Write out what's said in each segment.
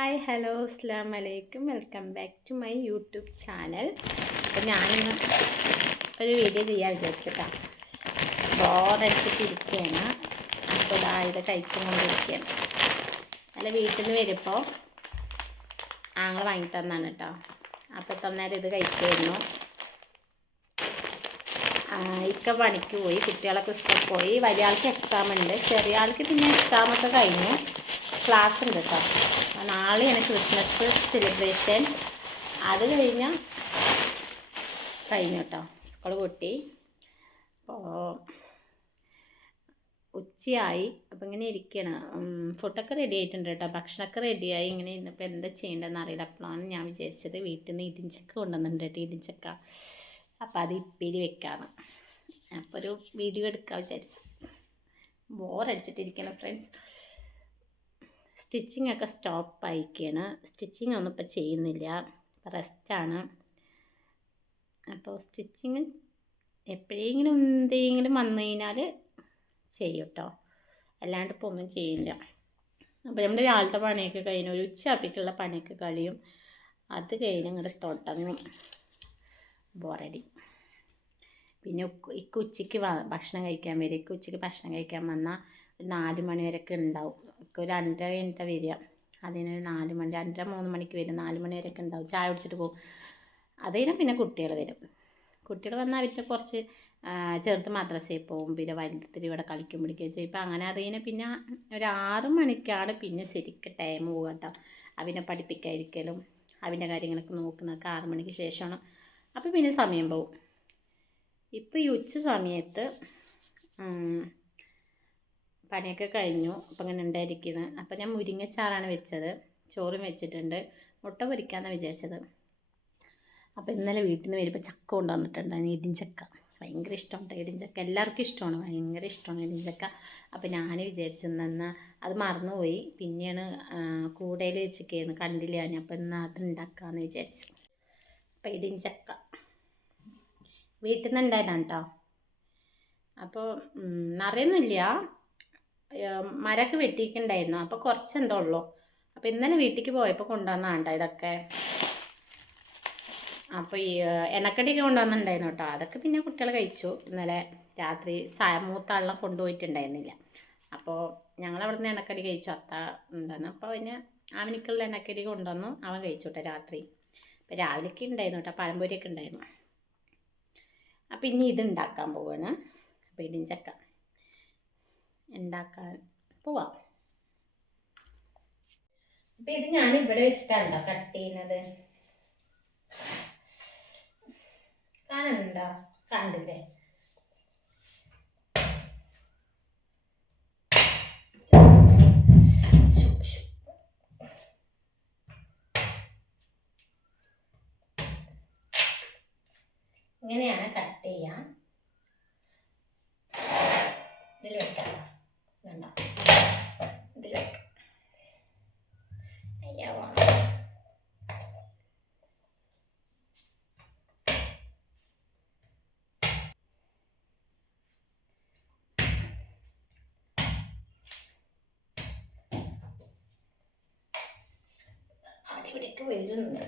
Hi hello അസ്സാം വലൈക്കും welcome back to my YouTube channel. അപ്പോൾ ഞാനിന്ന് ഒരു വീഡിയോ ചെയ്യാൻ വിചാരിച്ചിട്ടാണ്. ബോറടിച്ചിട്ടിരിക്കുകയാണ്. അപ്പോൾ ഇത് കഴിച്ചും കൊണ്ടിരിക്കുകയാണ്. അല്ല വീട്ടിൽ നിന്ന് വരുമ്പോൾ ആങ്ങൾ വാങ്ങി തന്നാണ് കേട്ടോ. അപ്പോൾ തന്നേരം ഇത് കഴിക്കുമായിരുന്നു. ഇക്ക പണിക്ക് പോയി, കുട്ടികളൊക്കെ സ്കൂളിൽ പോയി. വലിയ ആൾക്ക് എക്സാം ഉണ്ട്, ചെറിയ ആൾക്ക് പിന്നെ എക്സാമൊക്കെ കഴിഞ്ഞു, ക്ലാസ് ഉണ്ട് കേട്ടോ. നാളെയാണ് ക്രിസ്മസ് സെലിബ്രേഷൻ. അത് കഴിഞ്ഞു കേട്ടോ, സ്കൂൾ കൂട്ടി. അപ്പോൾ ഉച്ചയായി. അപ്പോൾ ഇങ്ങനെ ഇരിക്കുകയാണ്. ഫുഡൊക്കെ റെഡി ആയിട്ടുണ്ട് കേട്ടോ, ഭക്ഷണമൊക്കെ റെഡിയായി. ഇങ്ങനെ ഇന്നിപ്പോൾ എന്താ ചെയ്യേണ്ടതെന്ന് അറിയില്ല. അപ്പോഴാണ് ഞാൻ വിചാരിച്ചത് വീട്ടിൽ നിന്ന് ഇടിഞ്ചക്ക കൊണ്ടുവന്നിട്ടുണ്ട് കേട്ടോ, ഇടിഞ്ചക്ക. അപ്പോൾ അത് ഇപ്പിരി വെക്കാണ്. അപ്പോൾ ഒരു വീഡിയോ എടുക്കാൻ വിചാരിച്ചു. ബോറടിച്ചിട്ടിരിക്കണം ഫ്രണ്ട്സ്. സ്റ്റിച്ചിങ് ഒക്കെ സ്റ്റോപ്പ് ആയിക്കാണ്. സ്റ്റിച്ചിങ് ഒന്നും ഇപ്പോൾ ചെയ്യുന്നില്ല, ഇപ്പോൾ റെസ്റ്റാണ്. അപ്പോൾ സ്റ്റിച്ചിങ് എപ്പോഴെങ്കിലും എന്തെങ്കിലും വന്നു കഴിഞ്ഞാൽ ചെയ്യും കേട്ടോ, അല്ലാണ്ട് ഇപ്പോൾ ഒന്നും ചെയ്യില്ല. അപ്പോൾ നമ്മുടെ രാവിലത്തെ പണിയൊക്കെ കഴിഞ്ഞു, ഒരു ഉച്ചയാപ്പിക്കുള്ള പണിയൊക്കെ കഴിയും. അത് കഴിഞ്ഞ് ഇങ്ങോട്ട് തുടങ്ങും ബോറടി. പിന്നെ ഉച്ചയ്ക്ക് ഭക്ഷണം കഴിക്കാൻ വരും. ഉച്ചയ്ക്ക് ഭക്ഷണം കഴിക്കാൻ വന്നാൽ ഒരു 4 മണി വരെയൊക്കെ ഉണ്ടാവും. ഒരു 2:30 കഴിഞ്ഞിട്ട് വരിക. അതിനൊരു 4 മണി 2:30 3 മണിക്ക് വരും. 4 മണി വരെയൊക്കെ ഉണ്ടാവും. ചായ കുടിച്ചിട്ട് പോകും. അതിന് പിന്നെ കുട്ടികൾ വരും. കുട്ടികൾ വന്നാൽ അവർക്ക് കുറച്ച് ചെറുത് മദ്രസയിൽ പോകും, പിന്നെ വലുതിരി ഇവിടെ കളിക്കും പിടിക്കുകയും ചെയ്യും. ഇപ്പം അങ്ങനെ അതിന് പിന്നെ ഒരു 6 മണിക്കാണ് പിന്നെ ശരിക്കും ടൈം പോകുക കേട്ടോ. അവനെ പഠിപ്പിക്കാതിരിക്കലും അവൻ്റെ കാര്യങ്ങളൊക്കെ നോക്കുന്നതൊക്കെ 6 മണിക്ക് ശേഷമാണ്. അപ്പോൾ പിന്നെ സമയം പോകും. ഇപ്പോൾ ഈ ഉച്ച സമയത്ത് പണിയൊക്കെ കഴിഞ്ഞു. അപ്പം അങ്ങനെ ഉണ്ടായിരിക്കുന്നത്. അപ്പം ഞാൻ മുരിങ്ങച്ചാറാണ് വെച്ചത്, ചോറും വെച്ചിട്ടുണ്ട്. മുട്ട പൊരിക്കാമെന്നാണ് വിചാരിച്ചത്. അപ്പോൾ ഇന്നലെ വീട്ടിൽ നിന്ന് വരുമ്പോൾ ചക്ക കൊണ്ടുവന്നിട്ടുണ്ടായിരുന്നു, ഇടിഞ്ചക്ക. ഭയങ്കര ഇഷ്ടമുണ്ട് ഇടിഞ്ചക്ക, എല്ലാവർക്കും ഇഷ്ടമാണ്, ഭയങ്കര ഇഷ്ടമാണ് ഇടിഞ്ചക്ക. അപ്പോൾ ഞാൻ വിചാരിച്ചു എന്നാൽ അത് മറന്നുപോയി. പിന്നെയാണ് കൂടയിൽ വെച്ചൊക്കെയായിരുന്നു, കണ്ടില്ല ഞാൻ. അപ്പോൾ എന്നാൽ അത് ഉണ്ടാക്കാമെന്ന് വിചാരിച്ചു. അപ്പോൾ ഇടിഞ്ചക്ക വീട്ടിൽ നിന്ന് ഉണ്ടായതാണ് കേട്ടോ. അപ്പോൾ നിറയൊന്നുമില്ല, മരമൊക്കെ വെട്ടിയിട്ടുണ്ടായിരുന്നു. അപ്പോൾ കുറച്ചെന്തോ ഉള്ളൂ. അപ്പോൾ ഇന്നലെ വീട്ടിലേക്ക് പോയപ്പോൾ കൊണ്ടുവന്നതാണ് കേട്ടോ ഇതൊക്കെ. അപ്പോൾ ഈ എണ്ണക്കടിയൊക്കെ കൊണ്ടുവന്നിട്ടുണ്ടായിരുന്നു കേട്ടോ. അതൊക്കെ പിന്നെ കുട്ടികൾ കഴിച്ചു. ഇന്നലെ രാത്രി മൂത്താളെല്ലാം കൊണ്ടുപോയിട്ടുണ്ടായിരുന്നില്ല. അപ്പോൾ ഞങ്ങളവിടെ നിന്ന് എണ്ണക്കടി കഴിച്ചു. അത്ത ഉണ്ടായിരുന്നു. അപ്പോൾ പിന്നെ അവനിക്കുള്ള എണ്ണക്കടി കൊണ്ടുവന്നു, അവൻ കഴിച്ചു കേട്ടോ രാത്രി. അപ്പോൾ രാവിലേക്ക് ഉണ്ടായിരുന്നു കേട്ടോ, പഴംപൊരിയൊക്കെ ഉണ്ടായിരുന്നു. അപ്പോൾ ഇനി ഇത് ഉണ്ടാക്കാൻ പോവാണ്. അപ്പോൾ ഇടിഞ്ചക്ക ഉണ്ടാക്കാൻ പോവാം. അപ്പോൾ ഇത് ഞാൻ ഇവിടെ വെച്ചിട്ടാണ് കട്ട് ചെയ്യുന്നത്. കാണുന്നുണ്ടോ? കണ്ടില്ലേ? ഇങ്ങനെയാണ് കട്ട് ചെയ്യാം. ഇതിൽ വെക്കാം, വേണ്ട ഇതിൽ വെക്കാം. അടിപിടിക്ക് വരുന്നുണ്ട്.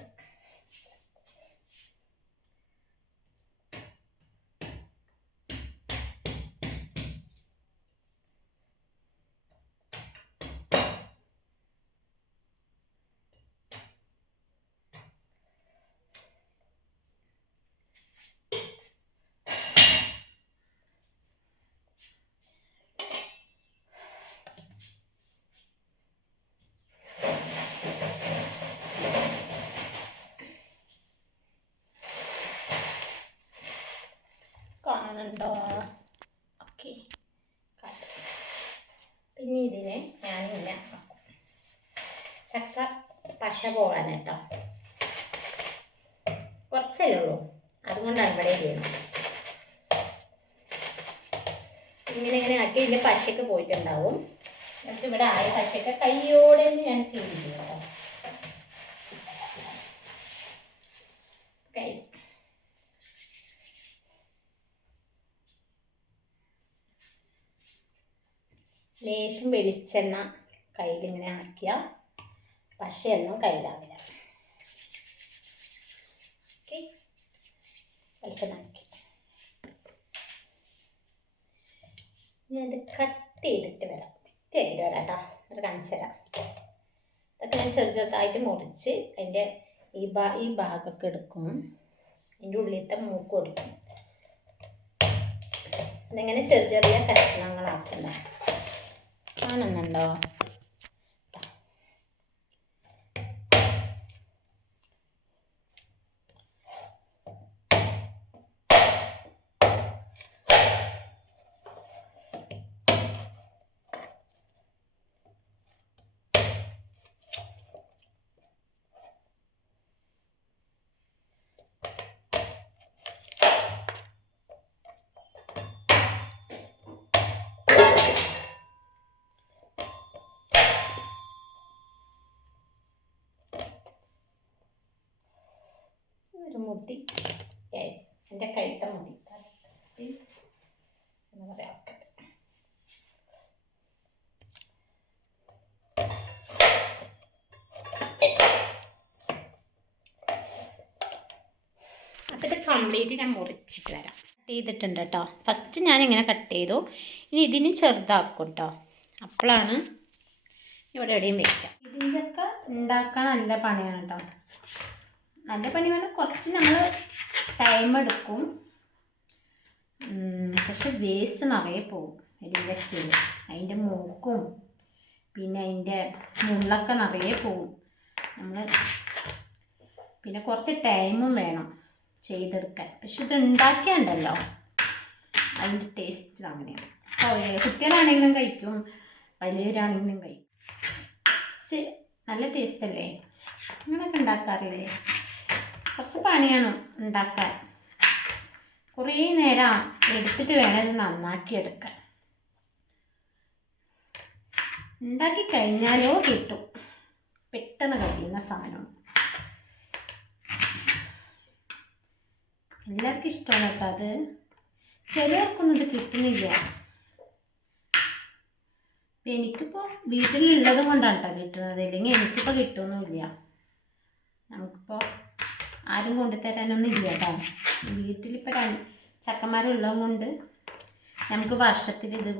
കാണുന്നുണ്ടോ? ഓക്കെ. പിന്നെ ഇതിനെ ഞാനിങ്ങനെ ചക്ക പശ പോകാൻ കേട്ടോ, കുറച്ചല്ലേ ഉള്ളൂ, അതുകൊണ്ടാണ് ഇവിടെ ചെയ്യുന്നത്. ഇങ്ങനെ ആക്കി ഇതിൻ്റെ പശയൊക്കെ പോയിട്ടുണ്ടാവും. എന്നിട്ട് ഇവിടെ ആയ പശയൊക്കെ കയ്യോടെ ഞാൻ ക്ലീൻ ചെയ്യും കേട്ടോ. ലേശം വെളിച്ചെണ്ണ കയ്യിലിങ്ങനെ ആക്കിയാൽ പശയൊന്നും കയ്യിലാവില്ല. ഓക്കെ, വെളിച്ചെണ്ണാക്കി ഞാൻ ഇത് കട്ട് ചെയ്തിട്ട് വരാം. വൃത്തിയാക്കിയിട്ട് വരാം കേട്ടോ. അത് കാണിച്ചു തരാം. അതൊക്കെ ഞാൻ ചെറുതായിട്ട് മുറിച്ച് അതിൻ്റെ ഈ ഭാഗമൊക്കെ എടുക്കും. അതിൻ്റെ ഉള്ളിലത്തെ മൂക്കും എടുക്കും. ഇതിങ്ങനെ ചെറിയ കഷ്ണങ്ങളാക്കുന്ന കാണുന്നുണ്ടോ? ഒരു മുടി, യെസ്, എൻ്റെ കൈത്ത മുടി എന്ന് പറയാം. അപ്പോൾ ഇത് കംപ്ലീറ്റ് ഞാൻ മുറിച്ചിട്ട് വരാം. കട്ട് ചെയ്തിട്ടുണ്ട് കേട്ടോ. ഫസ്റ്റ് ഞാനിങ്ങനെ കട്ട് ചെയ്തു. ഇനി ഇതിന് ചെറുതാക്കും കേട്ടോ. അപ്പോഴാണ് ഇവിടെ എവിടെയും വയ്ക്കുക. ഇടിഞ്ചക്ക ഉണ്ടാക്കാൻ നല്ല പണിയാണ് കേട്ടോ. നല്ല പണി പറഞ്ഞാൽ കുറച്ച് നമ്മൾ ടൈം എടുക്കും. പക്ഷെ വേസ്റ്റ് നിറയെ പോകും ഇടിഞ്ചക്കയിൽ. അതിൻ്റെ മൂക്കും പിന്നെ അതിൻ്റെ മുള്ളൊക്കെ നിറയെ പോകും. നമ്മൾ പിന്നെ കുറച്ച് ടൈമും വേണം ചെയ്തെടുക്കാൻ. പക്ഷെ ഇത് ഉണ്ടാക്കിയുണ്ടല്ലോ അതിൻ്റെ ടേസ്റ്റ് അങ്ങനെയാണ്. അപ്പോൾ കുട്ടികളാണെങ്കിലും കഴിക്കും, വലിയവരാണെങ്കിലും കഴിക്കും. പക്ഷെ നല്ല ടേസ്റ്റ് അല്ലേ? അങ്ങനെയൊക്കെ ഉണ്ടാക്കാറില്ലേ? കുറച്ച് പണിയാണ് ഉണ്ടാക്കാൻ. കുറേ നേരം എടുത്തിട്ട് വേണം ഇത് നന്നാക്കിയെടുക്കാൻ. ഉണ്ടാക്കി കഴിഞ്ഞാലോ കിട്ടും, പെട്ടെന്ന് കഴിയുന്ന സാധനം. എല്ലാവർക്കും ഇഷ്ടമാണ് കേട്ടോ അത്. ചിലർക്കൊന്നും ഇത് കിട്ടുന്നില്ല. എനിക്കിപ്പോൾ വീട്ടിലുള്ളത് കൊണ്ടാണ് കേട്ടോ കിട്ടുന്നത്. ഇല്ലെങ്കിൽ എനിക്കിപ്പോൾ കിട്ടുമൊന്നുമില്ല. നമുക്കിപ്പോൾ ആരും കൊണ്ടുതരാനൊന്നും ഇല്ല കേട്ടോ. വീട്ടിലിപ്പോൾ ചക്കന്മാരുള്ളത് കൊണ്ട് നമുക്ക് വർഷത്തിൽ ഇത്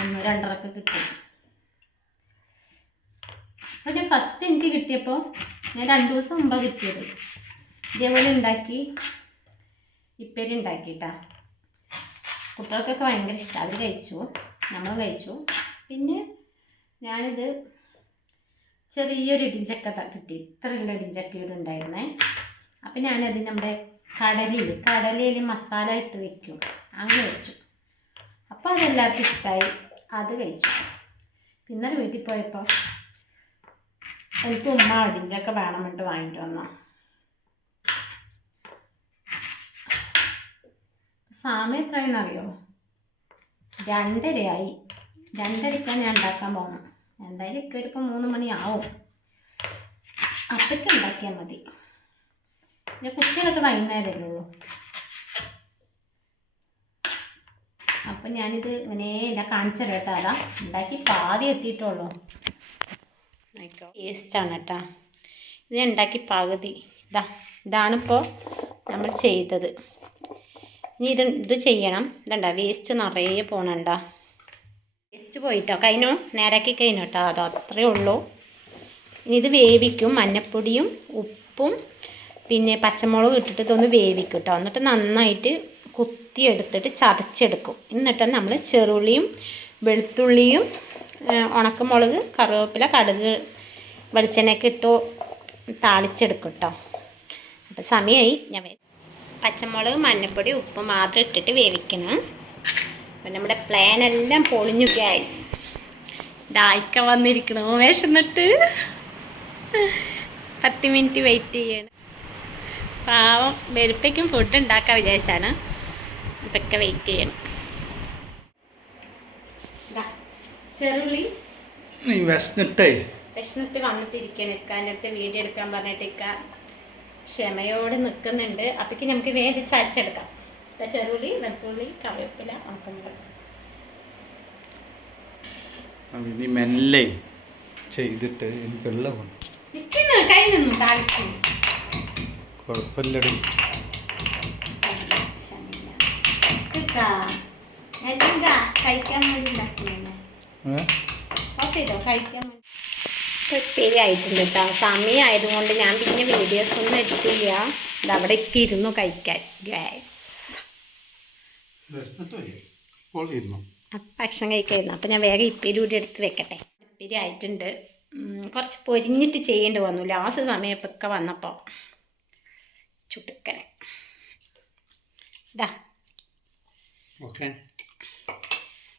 1-2 കിട്ടും. അപ്പോൾ ഞാൻ ഫസ്റ്റ് എനിക്ക് കിട്ടിയപ്പോൾ ഞാൻ 2 ദിവസം മുമ്പാണ് കിട്ടിയത്. ഇതേപോലെ ഉണ്ടാക്കി ഇപ്പേരി ഉണ്ടാക്കിയിട്ടാ. കുട്ടികൾക്കൊക്കെ ഭയങ്കര ഇഷ്ടം. അവർ കഴിച്ചു, നമ്മൾ കഴിച്ചു. പിന്നെ ഞാനിത് ചെറിയൊരു ഇടിഞ്ചക്ക കിട്ടി. ഇത്രയുള്ള ഇടിഞ്ചക്കയുടെ ഉണ്ടായിരുന്നേ. അപ്പം ഞാനത് നമ്മുടെ കടലയിൽ മസാല ഇട്ട് വെക്കും. അങ്ങനെ വെച്ചു. അപ്പോൾ അതെല്ലാവർക്കും ഇഷ്ടമായി. അത് കഴിച്ചു. പിന്നെ വീട്ടിൽ പോയപ്പോൾ എനിക്ക് ഉമ്മ ഇടിഞ്ചക്ക വേണം എന്നിട്ട് വാങ്ങിയിട്ട് വന്നു. സമയം എത്രയെന്നറിയോ? 2:30 2:30 ഞാൻ ഉണ്ടാക്കാൻ പോകണം. എന്തായാലും ഇക്കവരിപ്പോൾ 3 മണിയാവും. അപ്പോഴേക്ക് ഉണ്ടാക്കിയാൽ മതി. പിന്നെ കുട്ടികളൊക്കെ വൈകുന്നേരമല്ലേ ഉള്ളൂ. അപ്പം ഞാനിത് ഇങ്ങനെ എല്ലാം കാണിച്ചു തരാം കേട്ടോ. അതാ ഉണ്ടാക്കി പാതി എത്തിയിട്ടുള്ളൂ. ടേസ്റ്റാണ് കേട്ടോ. ഇത് ഉണ്ടാക്കി പകുതി. ഇതാണിപ്പോൾ നമ്മൾ ചെയ്തത്. ഇനി ഇത് ചെയ്യണം. ഇതണ്ട വേസ്റ്റ് നിറയെ പോകണണ്ട. വേസ്റ്റ് പോയിട്ടോ. കഴിഞ്ഞു, നേരാക്കി കഴിഞ്ഞു കേട്ടോ. അതോ അത്രയേ ഉള്ളൂ. ഇനി ഇത് വേവിക്കും. മഞ്ഞപ്പൊടിയും ഉപ്പും പിന്നെ പച്ചമുളക് ഇട്ടിട്ട് ഇതൊന്ന് വേവിക്കും കേട്ടോ. എന്നിട്ട് നന്നായിട്ട് കുത്തിയെടുത്തിട്ട് ചതച്ചെടുക്കും. എന്നിട്ട് നമ്മൾ ചെറുള്ളിയും വെളുത്തുള്ളിയും ഉണക്കമുളക്, കറിവേപ്പില, കടുക്, വെളിച്ചെണ്ണയൊക്കെ ഇട്ട് താളിച്ചെടുക്കും കേട്ടോ. അപ്പം സമയമായി. ഞാൻ പച്ചമുളക്, മഞ്ഞൾപ്പൊടി, ഉപ്പ് മാത്രം ഇട്ടിട്ട് വേവിക്കണം. അപ്പം നമ്മുടെ പ്ലാൻ എല്ലാം പൊളിഞ്ഞു ഗൈസ്. ഡായിക്ക വന്നിരിക്കണോ വിശന്നിട്ട്. 10 മിനിറ്റ് വെയിറ്റ് ചെയ്യണം. പാവം വെളുപ്പയ്ക്കും ഫുഡ് ഉണ്ടാക്കാൻ വിചാരിച്ചാണ്. ഇതൊക്കെ വെയിറ്റ് ചെയ്യണം. ചെറുള്ളി വിശന്നിട്ട് വന്നിട്ടിരിക്കണം. ഇക്കാൻ്റെ അടുത്ത് വീഡിയോ എടുക്കാൻ പറഞ്ഞിട്ട് ഇക്ക ക്ഷമയോടെ നിൽക്കുന്നുണ്ട്. അപ്പോഴേക്ക് നമുക്ക് വേണ്ടി ചതച്ചെടുക്കാം. ചെറുള്ളി, വെളുത്തുള്ളി, കറിവേപ്പില, ഉണക്കമുളക്. മെല്ലെ ചെയ്തിട്ട് എനിക്കുള്ള ചിക്കനൊന്നും താളിച്ചു കുഴപ്പമില്ലടി. കഴിക്കാൻ വേണ്ടി ഉണ്ടാക്കുന്നേ കഴിക്കാൻ വേണ്ടി ഉപ്പേരി ആയിട്ടുണ്ട് കേട്ടോ. സമയമായതുകൊണ്ട് ഞാൻ പിന്നെ വീഡിയോസ് ഒന്നും എടുത്തില്ല. ഇത് അവിടെ ഒക്കെ ഇരുന്നു കഴിക്കാൻ ഗ്യാസ് ഭക്ഷണം കഴിക്കായിരുന്നു. അപ്പം ഞാൻ വേഗം ഇപ്പേരി കൂടി എടുത്ത് വെക്കട്ടെ. ഇപ്പേരി ആയിട്ടുണ്ട്. കുറച്ച് പൊരിഞ്ഞിട്ട് ചെയ്യേണ്ടി വന്നു ലാസ്റ്റ് സമയപ്പൊക്കെ വന്നപ്പോൾ. ചുട്ടുക്കനെ ഇതാ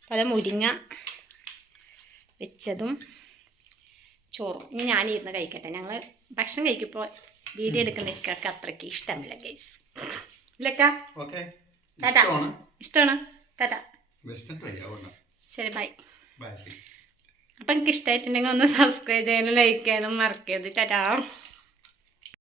പല മുരിങ്ങ വെച്ചതും ചോറും. ഇനി ഞാനിരുന്ന് കഴിക്കട്ടെ. ഞങ്ങൾ ഭക്ഷണം കഴിക്കുമ്പോൾ വീഡിയോ എടുക്കുന്ന ഇക്കൊക്കെ അത്രയ്ക്ക് ഇഷ്ടമില്ല ഗൈസ്. ഇല്ലക്ക ടാറ്റാ. ഇഷ്ടമാണ് ടാറ്റാ. ശരി ബൈ. അപ്പം എനിക്ക് ഇഷ്ടമായിട്ടുണ്ടെങ്കിൽ ഒന്ന് സബ്സ്ക്രൈബ് ചെയ്യാനും ലൈക്ക് ചെയ്യാനും മറക്കരുത്. ടാറ്റാ.